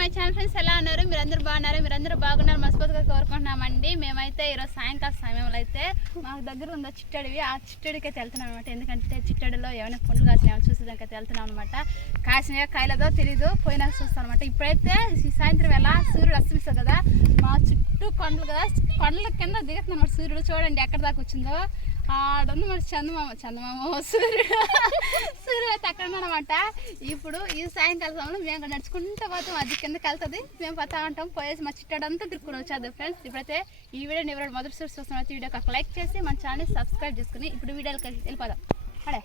My channel friends, ఎలా ఉన్నారు? మీరందరూ బాగున్నారు? మీరందరూ బాగున్నారు మనస్ఫూర్తిగా కోరుకుంటున్నామండి. మేమైతే ఈరోజు సాయంకాల సమయంలో అయితే మాకు దగ్గర ఉన్న చిట్టడివి, ఆ చిట్టడికి అయితే వెళ్తున్నాం అనమాట. ఎందుకంటే చిట్టడిలో ఏమైనా పండ్లు కాసినాయో చూసేదానికి అయితే వెళ్తున్నాం అనమాట. కాసినాయో కాయలదో తెలీదు, పోయినాక చూస్తాం అనమాట. ఇప్పుడైతే సాయంత్రం వేళ సూర్యుడు అస్తమిస్తుంది కదా, మా చుట్టూ కొండలు కదా, కొండల కింద దిగుతుంది అనమాట సూర్యుడు. చూడండి ఎక్కడ దాకా వచ్చిందో. ఆడుంది మరి చందమామ సూర్యుడు అయితే అక్కడ అనమాట. ఇప్పుడు ఈ సాయంకాల సమయంలో మేము నడుచుకుంటూ పోతాం, అది కిందకి వెళ్తుంది, మేము పోతా ఉంటాం. పోయేసి మా చిట్టాడంతా తిరుక్కుని వచ్చేద్దాం ఫ్రెండ్స్. ఇప్పుడైతే ఈ వీడియోని ఎవరైనా మొదటి చూస్తున్నా వీడియోకి ఒక లైక్ చేసి మన ఛానల్ సబ్స్క్రైబ్ చేసుకుని ఇప్పుడు వీడియోకి వెళ్ళిపోదాం. అడే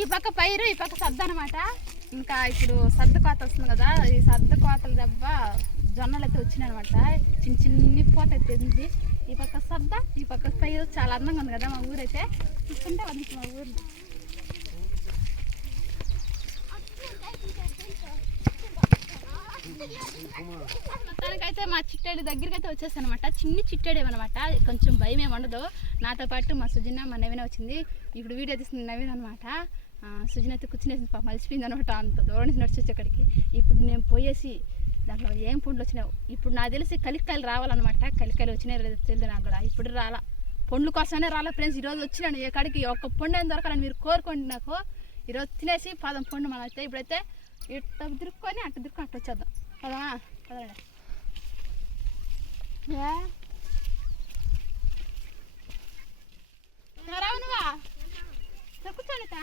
ఈ పక్క పైరు, ఈ పక్క సద్ద అనమాట. ఇంకా ఇప్పుడు సర్దు కోత వస్తుంది కదా, ఈ సర్దు కోతల దెబ్బ జొన్నలు అయితే వచ్చినాయి అనమాట. చిన్ని పోత అయితే ఉంది. ఈ పక్క సద్ద, ఈ పక్క పైరు చాలా అందంగా ఉంది కదా మా ఊరైతే. చూస్తుంటే అందుకు మా ఊరు మొత్తానికైతే మా చిట్టేడి దగ్గరికి అయితే వచ్చేస్తాను అనమాట. చిన్ని చిట్టేడి అనమాట, కొంచెం భయం ఏమి ఉండదు. నాతో పాటు మా సుజన, మా నవీన వచ్చింది. ఇప్పుడు వీడియో తీస్తుంది నవీన అనమాట. సుజన అయితే కూర్చునేసింది, పాప మలిచిపోయింది అనమాట. అంత దూరం నుంచి నడిచొచ్చు అక్కడికి. ఇప్పుడు నేను పోయేసి దాంట్లో ఏం పండ్లు వచ్చినావు, ఇప్పుడు నాకు తెలిసి కలికాయలు రావాలన్నమాట. కలికాయలు వచ్చినాయి తెలియదు నాకు కూడా. ఇప్పుడు రాలా, పండ్లు కోసమే రాలా ఫ్రెండ్స్. ఈరోజు వచ్చినాను ఏ కాడికి, ఒక్క పండు అయిన దొరకాలని మీరు కోరుకోండి నాకు. ఈరోజు తినేసి పాదం పండు మనం అయితే ఇప్పుడైతే ఇట్ట తిరుక్కొని అట్ట తిరుక్కొని అట్ట వచ్చేద్దాం. పదమా పదండి. రావునువా కూర్చోనితా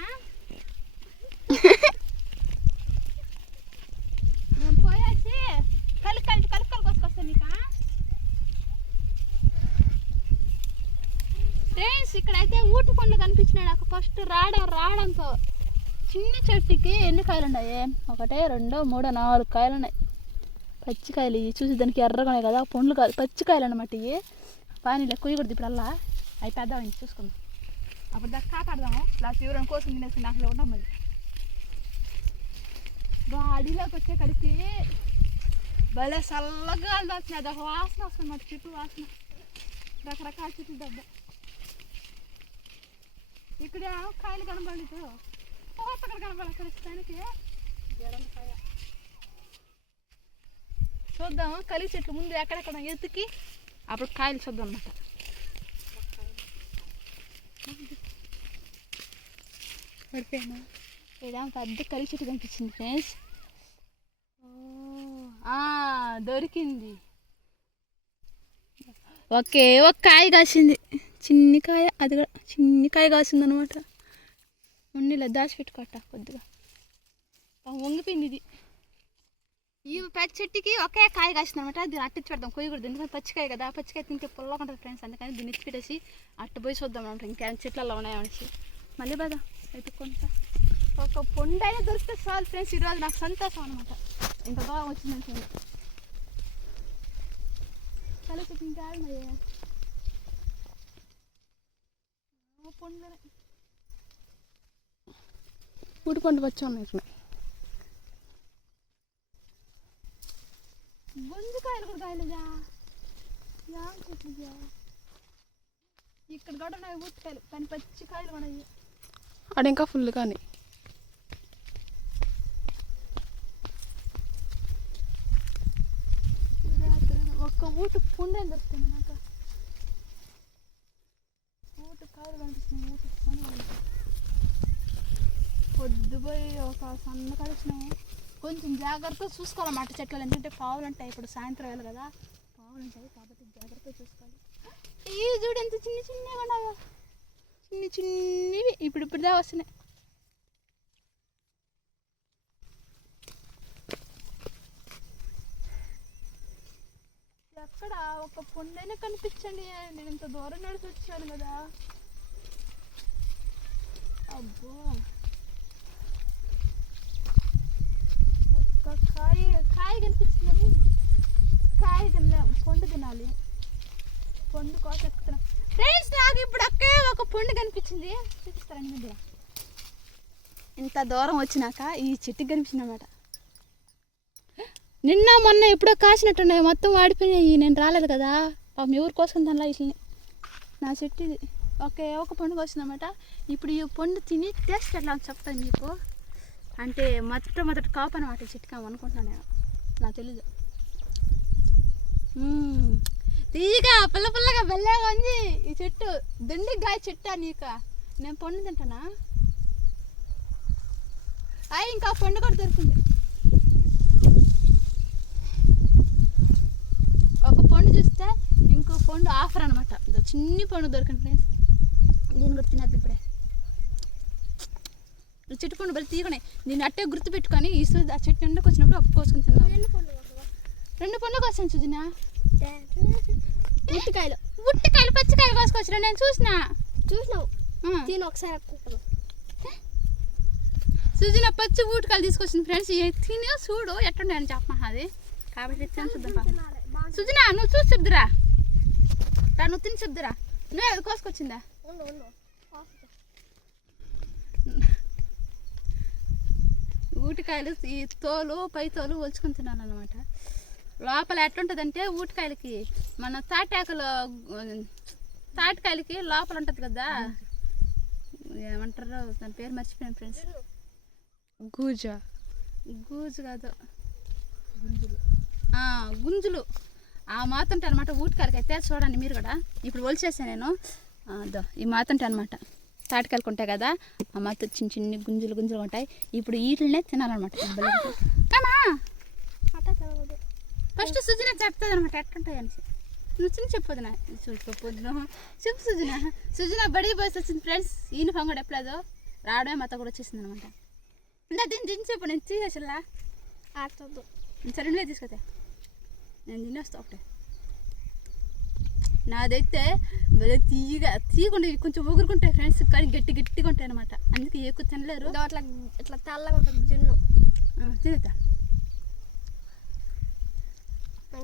నేను పోయేసి కలికాయలు కోసుకొస్తాను నీకా ఫ్రెండ్స్. ఇక్కడైతే ఊటి పండ్లు కనిపించినాయి నాకు ఫస్ట్ రావడంతో. చిన్న చెట్టుకి ఎన్ని కాయలు ఉన్నాయి? 1 2 3 4 కాయలు ఉన్నాయి. పచ్చికాయలు ఇవి చూసి దానికి ఎర్రగా ఉన్నాయి కదా, పండ్లు కాదు పచ్చికాయలు అనమాట. ఇవి పానీలో కుయ్యకూడదు. ఇప్పుడు అలా అయిపోద్దామని చూసుకుందాం. అప్పుడు దాకా కాపాడదాము. లాస్ట్ ఎవరైనా కోసం తినేసి నాకు ఉంటాం. మరి అడవిలోకి వచ్చే కడికి భలే చల్లగా వస్తుంది. అదొక వాసన వస్తుంది మాట, చెట్టు వాసన, రకరకాల చెట్లు దెబ్బ. ఇక్కడ కాయలు కనబడలేదు, అక్కడ కనబడాలి. అక్కడ ఇస్తానికి కాయ చూద్దాము. కలిగి చెట్లు ముందు ఎక్కడెక్కడ ఎత్తుకి అప్పుడు కాయలు చూద్దాం అనమాట. పడిపోయాను. ఏదో పెద్ద కలిగి చెట్టు కనిపించింది ఫ్రెండ్స్. దొరికింది. ఒకే ఒక కాయ కాసింది, చిన్ని కాయ. అది కూడా చిన్ని కాయ కాసింది అనమాట. ఉన్నిలా దాచిపెట్టుకోట కొద్దిగా వంగిపోయింది. ఇది ఈ పచ్చి చెట్టుకి ఒకే కాయ కాసింది అనమాట. దీన్ని అట్టించి పెడదాం, కొయ్యకూడదు. ఎందుకంటే పచ్చికాయ కదా, పచ్చికాయ తింటే పుల్లగా ఉంటుంది ఫ్రెండ్స్. అందుకని దీన్ని ఎత్తి పెట్టేసి అట్టు పోయి చూద్దాం అనమాట. ఇంకా చెట్లలో ఉన్నాయనేసి మళ్ళీ బాధ ఎత్తుకుంటా. ఒక పొండు అయినా దొరికితే చాలు ఫ్రెండ్స్. ఈరోజు నాకు సంతోషం అనమాట. ఇంత దూరం వచ్చిందని చూడండి. కలిసి ఇంకా పొండు ఊటి పండు వచ్చా ఉన్నాయి. ఇక్కడ గుంజుకాయలు కూడా కాయలేదా? ఇక్కడ కూడా ఉన్నాయి ఊటికాయలు, కానీ పచ్చి కాయలు ఉన్నాయి. అక్కడ ఇంకా ఫుల్ కానీ ఒక్క ఊటు పుండే దొరుకుతుంది నాకు. ఊటు కాయలు కనిపిస్తున్నాయి. ఊటు పుండు పొద్దుపోయి ఒక సన్న కలిసినాము. కొంచెం జాగ్రత్తగా చూసుకోవాలన్నమాట చెట్లు. ఎందుకంటే పావులు ఉంటాయి. ఇప్పుడు సాయంత్రం వేళ కదా, పావులు ఉంటాయి కాబట్టి జాగ్రత్తగా చూసుకోవాలి. ఈ చూడు ఎంత చిన్నగా ఉన్నాయో, చిన్నవి. ఇప్పుడుదా వస్తున్నాయి. ఎక్కడ ఒక పొండైనా కనిపించండి. నేను ఇంత దూరం నడిచి వచ్చాను కదా. అబ్బో, ఒక కాయ కనిపిస్తుంది. కాయ తినలేం, పండు తినాలి. పండు కోసం ఎక్కుతున్నాం ఫ్రెండ్స్. నాకు ఇప్పుడు ఒకే ఒక పండు కనిపించింది, చూపిస్తారండి మధ్య. ఇంత దూరం వచ్చినాక ఈ చెట్టుకి కనిపించింది అన్నమాట. నిన్న మొన్న ఎప్పుడో కాసినట్టున్నాయి, మొత్తం వాడిపోయినాయి. నేను రాలేదు కదా, పాపం ఎవరి కోసం దానిలో ఇట్లని. నా చెట్టు ఇది. ఒక పండు వచ్చిందన్నమాట. ఇప్పుడు ఈ పండు తిని టేస్ట్ ఎట్లా అని చెప్తాను మీకు. అంటే మొదటి కాపు అనమాట చిట్కాం అనుకుంటున్నాను నేను, నాకు తెలీదు. తీయగా పుల్లగా బెల్లగా ఉంది ఈ చెట్టు. దండిగాయ చెట్టు నీకు. నేను పండు తింటానా? ఇంకా పండు కూడా దొరికింది. ఒక పండు చూస్తే ఇంకో పండు ఆఫర్ అనమాట. చిన్ని పండు దొరికింది ఫ్రెండ్స్. దీన్ని కూడా తినేది ఇప్పుడే. చెట్టు పండు బలి తీయకునే. దీన్ని అట్టే గుర్తు పెట్టుకొని ఈ ఆ చెట్టు ఎండకు వచ్చినప్పుడు అప్పు కోసుకొని తిన్నాను. 2 పండ్లకు వచ్చాను సుజన. ఉట్టికాయలు పచ్చికాయలు కోసుకొచ్చిన నేను చూసినావు. తిని ఒకసారి సుజన పచ్చి ఊటకాయలు తీసుకొచ్చింది ఫ్రెండ్స్. తిని చూడు ఎట్టుండే అని చెప్పమా అది. కాబట్టి చూద్దాం సుజన. నువ్వు చూసి చెప్దురా, నువ్వు తిని చెప్దురా. నువ్వు అది కోసుకొచ్చిందా? ఊటికాయలు ఈ తోలు పై తోలు ఒలుచుకొని తినాలి అనమాట. లోపల ఎట్లుంటుందంటే ఊటికాయలకి మన తాటికాయలకి లోపల ఉంటుంది కదా, ఏమంటారు దాని పేరు మర్చిపోయాను ఫ్రెండ్స్. గూజు కాదు, గుంజులు ఆ మాతంటాయి అనమాట ఊటికాయలకి. అయితే చూడండి మీరు కూడా. ఇప్పుడు ఒలిచేసాను నేను. ఈ మాతంటాయి అనమాట. తాటికాయలకు ఉంటాయి కదా, ఆ మాత చిన్ని గుంజులు ఉంటాయి. ఇప్పుడు వీటినే తినాలన్నమాట. కామా ఫస్ట్ సుజన చెప్తుంది అనమాట ఎట్లుంటాయి అనేసి. నువ్వు చిన్న చెప్పొద్దు నా చెప్పు సుజన బడి బస్ వచ్చింది ఫ్రెండ్స్. యూనిఫామ్ కూడా ఎప్పుడో రావడమే మాత కూడా వచ్చేసింది అనమాట. ఇంకా దీన్ని చెప్పు, నేను తీసేసలా సరే నువ్వే తీసుకొతే నేను తినేస్తా ఒకటే. నాదైతే భలే తీయకుండా కొంచెం ఊగురుకుంటాయి ఫ్రెండ్స్, కానీ గట్టిగా ఉంటాయి అనమాట. అందుకే ఎక్కువ తినలేరు. ఇట్లా తెల్లగా ఉంటుంది జున్ను. తిరుగుతా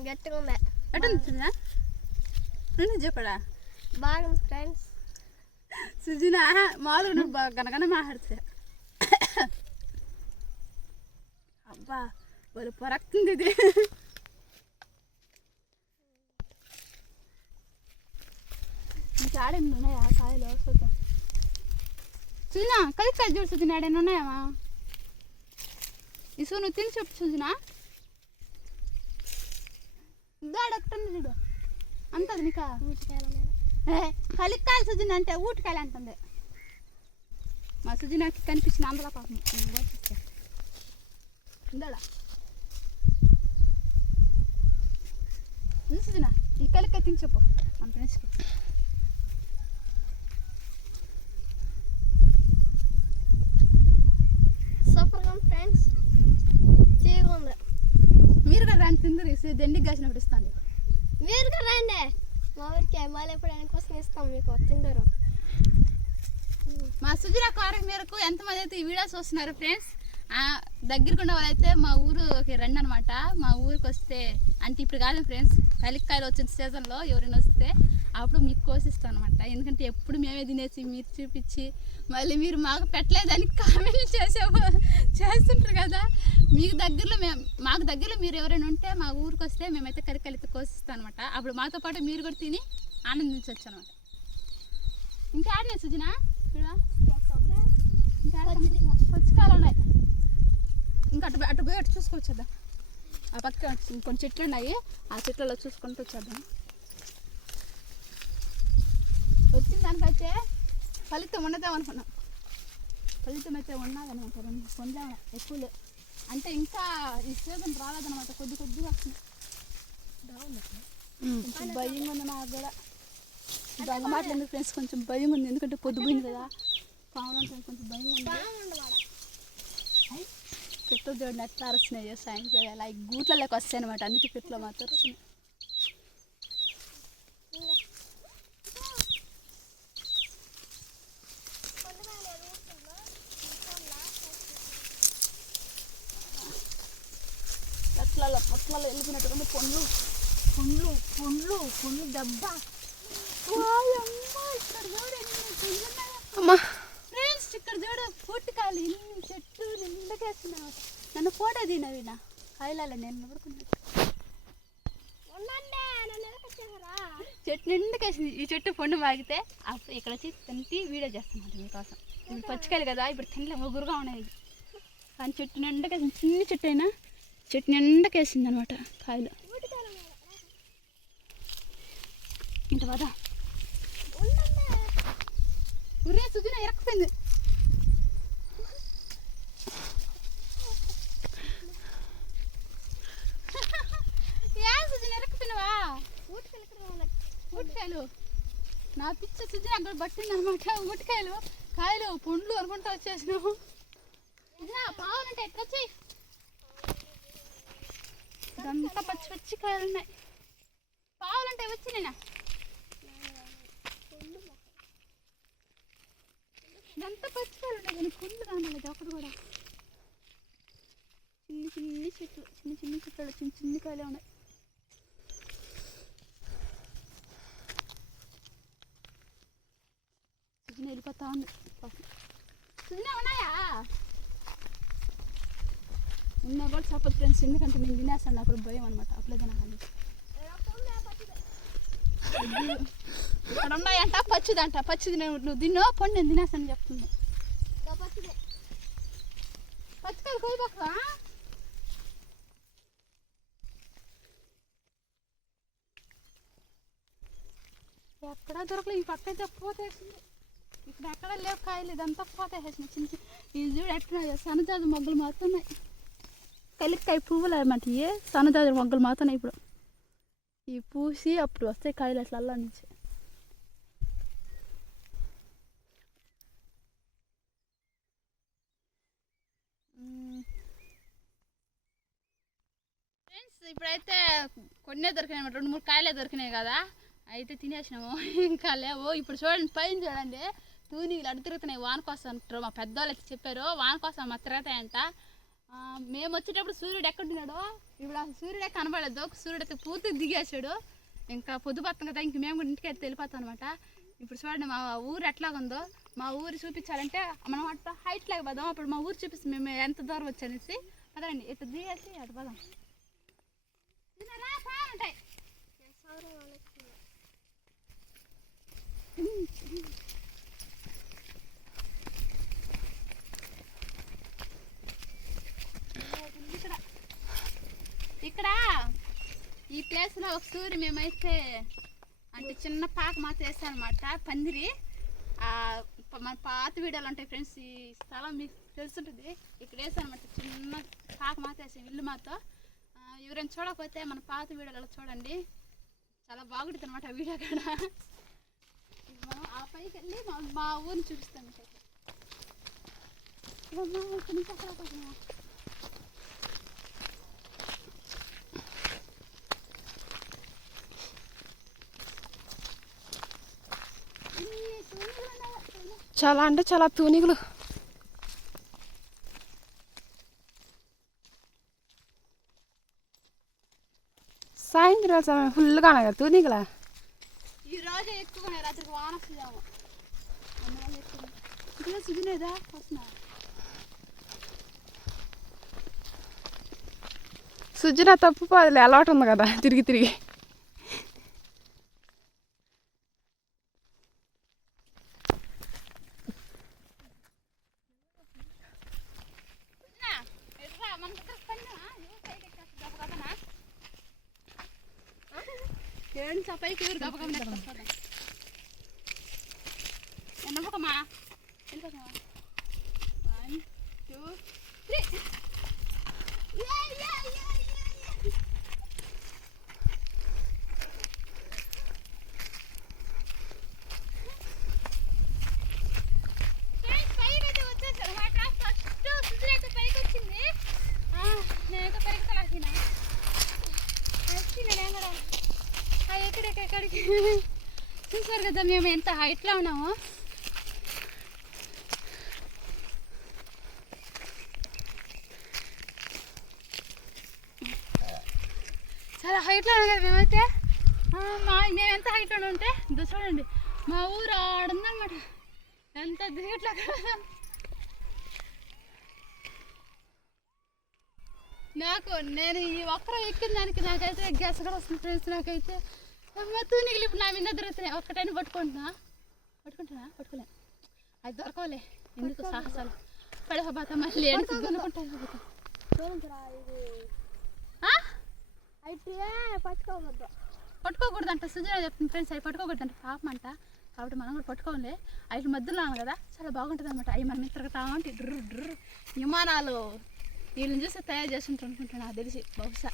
గట్టిగా ఉంది. ఎట్లా నువ్వు చెప్పడా? బాగుంది ఫ్రెండ్స్. సుజన మామూలుగా నువ్వు బాగా గనగన మాట్లాడుతా. అబ్బా వాళ్ళు పొరక్తుంది ఇది. ఇంకా ఆడేమి ఉన్నాయా కాయలు? చూద్దాం. సుజన కలికాయలు చూడు సుజన, ఆడేమి ఉన్నాయమ్మా? ఇసు నువ్వు తిని చెప్పు సుజన. దాడెక్కండి చూడు అంతది నీకా. కలికాయలు సుజన అంటే ఊటికాయలు అంటుంది మా సుజనకి కనిపించిన అందులో పాపం. ఇందాడా సుజన ఈ కలికాయ తిని చెప్పు మన ఫ్రెండ్స్కి. సూపర్గా ఫ్రెండ్స్, చీగా ఉంది. మీరు కూడా రండి తిందరు. దండికి కాసినప్పుడు ఇస్తాను. మీరు కూడా రండి మా ఊరికి. మళ్ళీ ఎప్పుడైనా కోసం ఇస్తాం మీకు, తిందరు. మా సుజన కోరిక మేరకు ఎంతమంది అయితే ఈ వీడియోస్ వస్తున్నారు ఫ్రెండ్స్. దగ్గరకు ఉన్న వాళ్ళైతే మా ఊరుకి రండి అనమాట. మా ఊరికి వస్తే అంటే ఇప్పుడు కాదు ఫ్రెండ్స్, కలికాయలు వచ్చిన సీజన్లో ఎవరైనా వస్తే అప్పుడు మీకు కోసిస్తాం అనమాట. ఎందుకంటే ఎప్పుడు మేమే తినేసి మీరు చూపించి మళ్ళీ మీరు మాకు పెట్టలేదని కామెంట్లు చేస్తుంటారు కదా. మాకు దగ్గరలో మీరు ఎవరైనా ఉంటే మా ఊరికి వస్తే మేమైతే కలికాయలతో కోసిస్తాం అనమాట. అప్పుడు మాతో పాటు మీరు కూడా తిని ఆనందించవచ్చు అనమాట. ఇంకా ఆడినా సుజన ఇంకా పుచ్చకాయలు ఉన్నాయి. ఇంకా అటు పోయి అటు చూసుకొచ్చేద్దాం. ఆ పక్క కొన్ని చెట్లు ఉన్నాయి, ఆ చెట్లలో చూసుకుంటూ వచ్చేద్దాం. వచ్చిన దానికైతే ఫలితం ఉండదాం అనుకున్నాం. ఫలితం అయితే ఉన్నదనమాట. 2 పొందాము ఎక్కువలు. అంటే ఇంకా ఈ సీజన్ రాలేదనమాట. కొద్దిగా వస్తుంది. కొంచెం భయంగా ఉంది నాకు కూడా. దొంగ మాటలు ఎందుకు ఫ్రెండ్స్, కొంచెం భయం ఉంది. ఎందుకంటే పొద్దుపోయింది కదా, పావులు అంటే కొంచెం భయం ఉంది. పిట్టలు చూడండి ఎట్లా అరుస్తున్నాయో సైన్స్ అలా గూట్లలోకి వస్తాయి అనమాట. అందుకే పిట్టలు మాత్రం వస్తున్నాయి. పొట్లలో వెళ్ళిపోయినట్టుగా పండ్లు దెబ్బ. ఫ్రెండ్స్ ఇక్కడ చూడ పూటికాయలు ఇన్ని చెట్టు నిండకేస్తున్నా. నన్ను ఫోటో తినవి నా కాయలాల నేను చెట్టు నిండుకేసింది. ఈ చెట్టు పండు మాగితే అప్పుడు ఇక్కడ వచ్చి తింటి వీడియో చేస్తాను మీకోసం. ఇప్పుడు పచ్చికాయలు కదా, ఇప్పుడు తినలేము, గురుగా ఉన్నాయి. కానీ చెట్టు నిండుకేసింది, చిన్న చెట్టు అయినా చెట్టు నిండుకేసింది అనమాట కాయలు. ఇంత పదా ఉరే సుజన ఎరకపోయింది. ఏ సుజన ఎరకపోయినవా? ఊటికాయలు నా పిచ్చి సుజన అక్కడ పట్టింది అనమాట. ఊటికాయలు కాయలు పండ్లు అనుకుంటా వచ్చేసినాము. పావులంటే ఎట్లా వచ్చాయి, ఇదంతా పచ్చి పచ్చి కాయలు ఉన్నాయి. పావులంటే వచ్చి నేనా ఇదంతా పచ్చికాయలు ఉన్నాయి కానీ పండ్లు కానలేదు అప్పుడు కూడా. చిన్ని చిన్ని చెట్లు, చిన్న చిన్న చెట్లు, చిన్న చిన్న కాయలే ఉన్నాయి. సుజన వెళ్ళిపోతా ఉంది. సుజన ఉన్నాయా? ఉన్నా కూడా చెప్పదు ఫ్రెండ్స్, ఎందుకంటే నేను తినేస్తాను, అప్పుడు భయం అనమాట. అప్పుడే తినాలి. ఇక్కడ ఉన్నాయంట పచ్చిదంట. పచ్చిది నువ్వు తిన్నో పండు నేను తినేస్తాను చెప్తుంది. పచ్చికాయలు కోయబాక. ఎక్కడా దొరకలేదు. ఈ పక్క అయితే పోతేసింది, ఇక్కడ ఎక్కడ లేవు కాయలు. ఇదంతా పోతేసేసింది. చిన్న చిన్న ఇది చూడు ఎట్లా సన్నజాజి మొగ్గలు మారుతున్నాయి. కలికాయ పువ్వులు అనమాట. సన్నజాజి మొగ్గలు మారుతున్నాయి. ఇప్పుడు ఈ పూసి అప్పుడు వస్తాయి కాయలు అట్లా అల్లా నుంచి. ఫ్రెండ్స్ ఇప్పుడైతే కొన్నే దొరికినాయి, 2-3 కాయలే దొరికినాయి కదా, అయితే తినేసినాము. ఇంకా లేవు. ఇప్పుడు చూడండి పైన చూడండి, తూనీలు అడ్డు తిరుగుతున్నాయి. వాన కోసం అంటారు మా పెద్దవాళ్ళు అయితే చెప్పారు. వాన కోసం మా తిరుగుతాయంట. మేము వచ్చేటప్పుడు సూర్యుడు ఎక్కడున్నాడు, ఇప్పుడు అసలు సూర్యుడే కనబడలేదు. సూర్యుడు అయితే పూర్తిగా దిగేసాడు. ఇంకా పొద్దుపత్తం కదా, ఇంక మేము కూడా ఇంటికి అయితే వెళ్ళిపోతాం అనమాట. ఇప్పుడు చూడండి మా ఊరు ఎట్లాగుందో. మా ఊరు చూపించాలంటే మనం అట్లా హైట్ లాగా పోదాం. అప్పుడు మా ఊరు చూపిస్తాం మేము ఎంత దూరం వచ్చనేసి. అదండి ఇట్లా దిగేసి అటు పోదాం. ఉంటాయి ఇక్కడ ఈ ప్లేస్లో ఒక సూరి మేమైతే అంటే చిన్న పాక మాత వేసాం అనమాట. పందిరి మన పాత వీడియోలు ఉంటాయి ఫ్రెండ్స్. ఈ స్థలం మీకు తెలుసుంటుంది. ఇక్కడ వేసాను అనమాట, చిన్న పాక మాత వేసాం ఇల్లు మాత. ఎవరైనా చూడకపోతే మన పాత వీడియోలలో చూడండి, చాలా బాగుంటుంది అనమాట ఆ వీడియో కూడా. మనం ఆ పైకి వెళ్ళి మా ఊరిని చూపిస్తాం. ఇక్కడ నుంచి అక్కడ చాలా అంటే చాలా తూనిగులు. సాయంత్రం సమయం ఫుల్గా కదా తూనిగులా. ఈ రోజు ఎక్కువ రాత్రికి వాన వస్తుందేమో. ఇక్కడ సుజనేదా వస్తున్నా. సుజన తప్పు అది అలవాటు ఉంది కదా తిరిగి తిరిగి. పైకి ఎవరు గబగబా ఎన్నమ్మకమ్మా 1 2 3. పైకి వచ్చేసారు మాట. ఫస్ట్ సుజనైతే పైకి వచ్చింది, నేనైతే పెరుగుతలాగినా వచ్చి నేనేం కూడా ఎక్కడికి చూసారు కదా మేము ఎంత హైట్లో ఉన్నామో. చాలా హైట్లో ఉన్నాం కదా మేమైతే. మేము ఎంత హైట్లో ఉంటే చూడండి మా ఊరు ఆడుందనమాట. ఎంత దిగట్లా నేను ఈ ఒక్కరో ఎక్కిన దానికి నాకైతే గ్యాస్ కూడా వస్తుంది ఫ్రెండ్స్. నాకైతే అమ్మ తూనికలు ఇప్పుడు నా మీద దొరుకుతున్నాయి. ఒక్కటైనా పట్టుకుంటున్నా పట్టుకోలే అది దొరకవలే. ఎందుకు సాహసాలు పడకపోతా మళ్ళీ పట్టుకోకూడదు అంట. సుజన చెప్తుంది ఫ్రెండ్స్, అవి పట్టుకోకూడదు అంట, పాపం అంట. కాబట్టి మనం కూడా పట్టుకోలే. అవి మధ్యలో కదా చాలా బాగుంటుంది అనమాట. అవి మనం తిరగతా ఉంటే డ్రు డ్రు విమానాలు వీళ్ళని చూస్తే తయారు చేస్తుంటారు అనుకుంటాను నాకు తెలిసి. బహుశా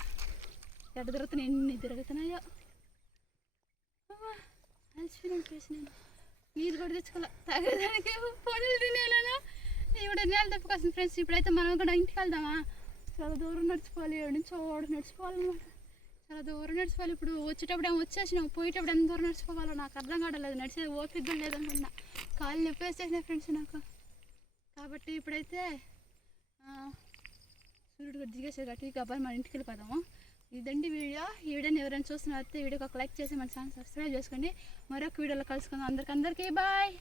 ఎక్కడ తిరుగుతున్నాయి, ఎన్ని తిరుగుతున్నాయో. అలసిపోయిన ప్లేస్ నేను నీళ్ళు కూడా తెచ్చుకోలే తాగేదానికి, పనులు తినేలాను. ఇప్పుడు నేల తప్పుకొస్తుంది ఫ్రెండ్స్. ఇప్పుడైతే మనం కూడా ఇంటికి వెళ్దామా? చాలా దూరం నడిచిపోవాలి, ఏడు నుంచి ఓడి నడిచిపోవాలన్నమాట. చాలా దూరం నడిచిపోవాలి. ఇప్పుడు వచ్చేటప్పుడు ఏమో వచ్చేసినాం, పోయేటప్పుడు ఎంత దూరం నడిచిపోవాలో నాకు అర్థం కావట్లేదు. నడిచేది ఓపిక లేదనుకున్నా, కాళ్ళు నొప్పి వేసేసినాయి ఫ్రెండ్స్ నాకు. కాబట్టి ఇప్పుడైతే సూర్యుడు కూడా దిగేసేది కాబట్టి కాబట్టి మన ఇంటికి వెళ్ళిపోదాము. ఇదండి వీడియో. ఈ వీడియోని ఎవరైనా చూస్తున్నా అయితే వీడియోకి ఒక లైక్ చేసి మన ఛానల్ సబ్స్క్రైబ్ చేసుకోండి. మరొక వీడియోలో కలుసుకుందాం. అందరికీ బాయ్.